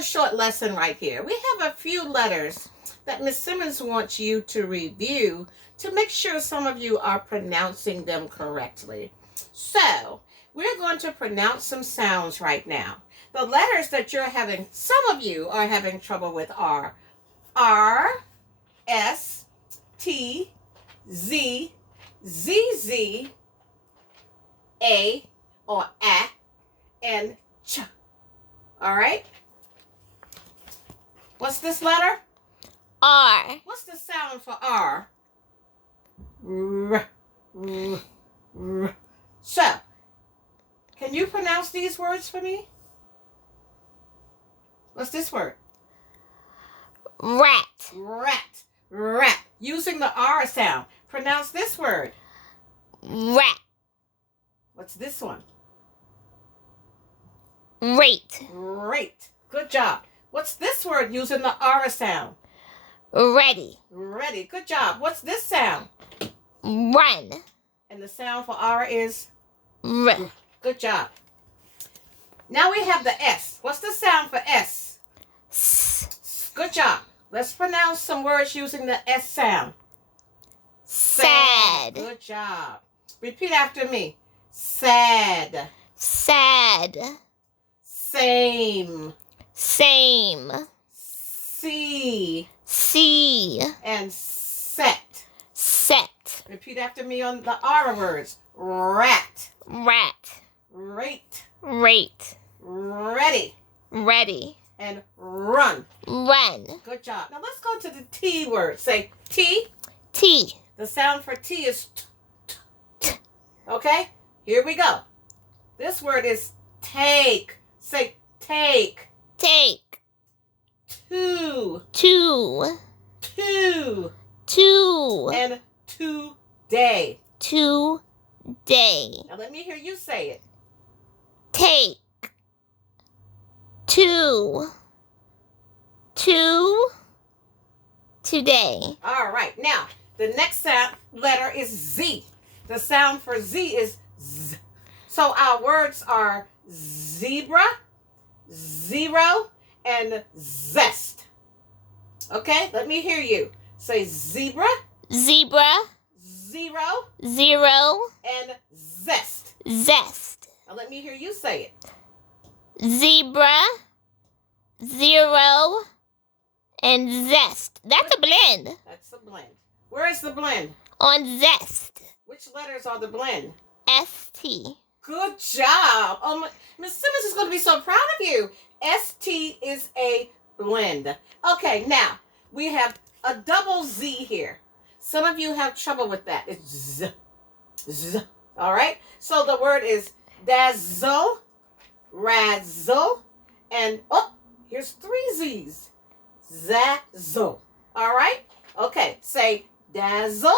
little short lesson right here. We have a few letters that Miss Simmons wants you to review to make sure some of you are pronouncing them correctly. So, we're going to pronounce some sounds right now. The letters that some of you are having trouble with are R, S, T, Z, ZZ, A or A, and Ch. All right? What's this letter? R. What's the sound for R? R, R, R. So, can you pronounce these words for me? What's this word? Rat. Rat. Rat. Using the R sound. Pronounce this word. Rat. What's this one? Rate. Rate. Good job. What's this word using the R sound? Ready. Ready. Good job. What's this sound? Run. And the sound for R is? R. Good job. Now we have the S. What's the sound for S? S. Good job. Let's pronounce some words using the S sound. Sad. Good job. Repeat after me. Sad. Sad. Same. Same. See. See. And set. Set. Repeat after me on the R words. Rat. Rat. Rate. Rate. Ready. Ready. And run. Run. Good job. Now let's go to the T word. Say T. T. The sound for T is T. T. Okay? Here we go. This word is take. Say take. Take. Two. Two. Two. Two. And today. Today. Now let me hear you say it. Take. Two. Today. All right. Now, the next letter is Z. The sound for Z is Z. So our words are zebra, zero, and zest. Okay? Let me hear you. Say zebra, Zebra. zero, Zero. and zest. Zest. Now let me hear you say it. Zebra. Zero. And zest. That's a blend. That's the blend. Where is the blend? On zest. Which letters are the blend? ST. Good job. Oh, Miss Simmons is going to be so proud of you. ST is a blend. Okay, now we have a double Z here. Some of you have trouble with that. It's Z. Z. All right? So the word is dazzle, razzle, and here's 3 Z's. Zazzle. All right? Okay, say dazzle,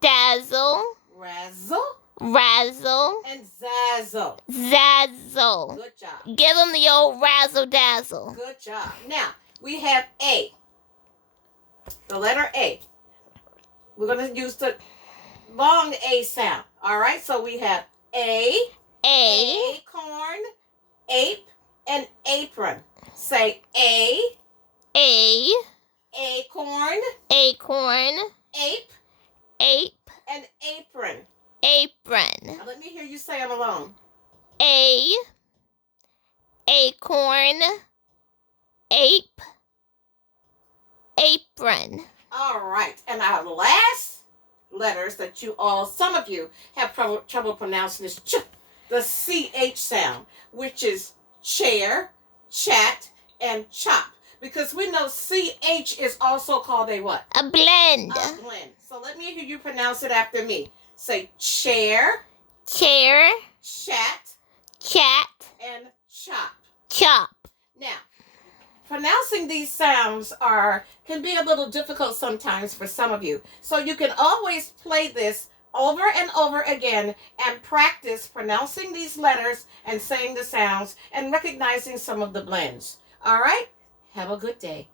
Dazzle. razzle, Razzle. and zazzle. Zazzle. Good job. Give them the old razzle dazzle. Good job. Now, we have A. The letter A. We're going to use the long A sound. All right? So we have A, A. acorn, ape, and apron. Say A, acorn, Acorn. ape, Ape. and apron. Apron. Now, let me hear you say them alone. Acorn. Ape. Apron. All right. And our last letters that some of you have trouble pronouncing is the CH sound, which is chair, chat, and chop. Because we know CH is also called a what? A blend. A blend. So let me hear you pronounce it after me. Say chair, Chair. chat, Chat. and chop. Chop. Now, pronouncing these sounds can be a little difficult sometimes for some of you. So you can always play this over and over again and practice pronouncing these letters and saying the sounds and recognizing some of the blends. All right? Have a good day.